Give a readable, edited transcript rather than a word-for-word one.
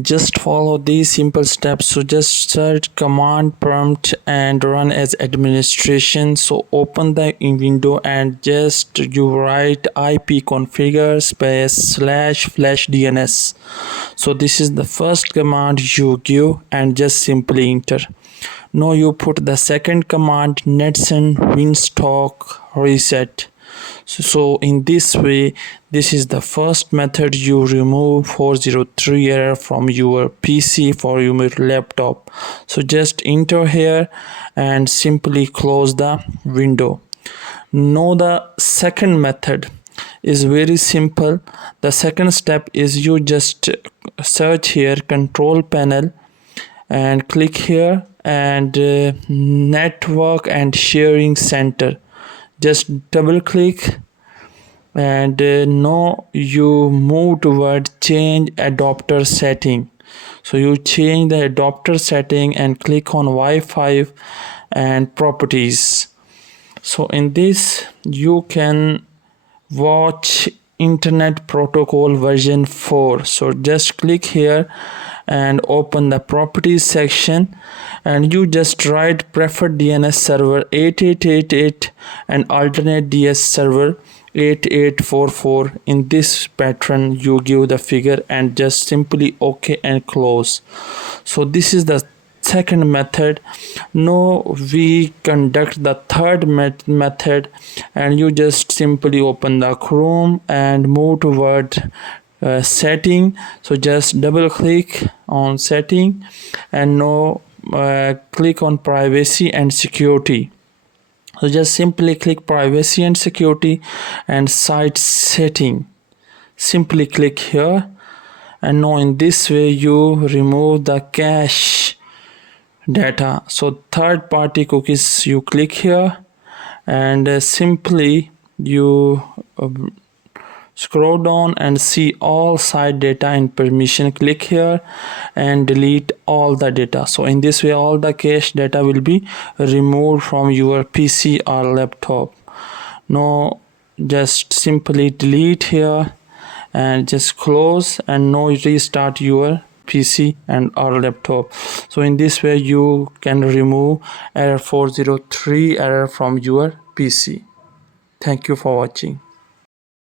Just follow these simple steps. So just search command prompt and run as administration. So open the window and just you write ipconfigure /flash DNS. So this is the first command you give and just simply enter. Now you put the second command netsun winstock reset. So in this way, this is the first method you remove 403 error from your PC for your laptop. So just enter here and simply close the window. Now the second method is very simple. The second step is you just search here control panel and click here and network and sharing center. Just double click and now you move toward change adapter setting. So you change the adapter setting and click on Wi-Fi and properties. So in this you can watch internet protocol version 4. So just click here and open the properties section and you just write preferred DNS server 8888 and alternate DS server 8844. In this pattern you give the figure and just simply OK and close. So this is the second method. Now we conduct the third method and you just simply open the Chrome and move toward setting. So just double click on setting and now click on privacy and security. So just simply click privacy and security and site setting. Simply click here and now in this way you remove the cache data. So third party cookies you click here and simply you scroll down and see all site data and permission. Click here and delete all the data. So in this way all the cache data will be removed from your PC or laptop. Now just simply delete here and just close and now restart your PC and or laptop. So in this way you can remove error 403 error from your PC. Thank you for watching.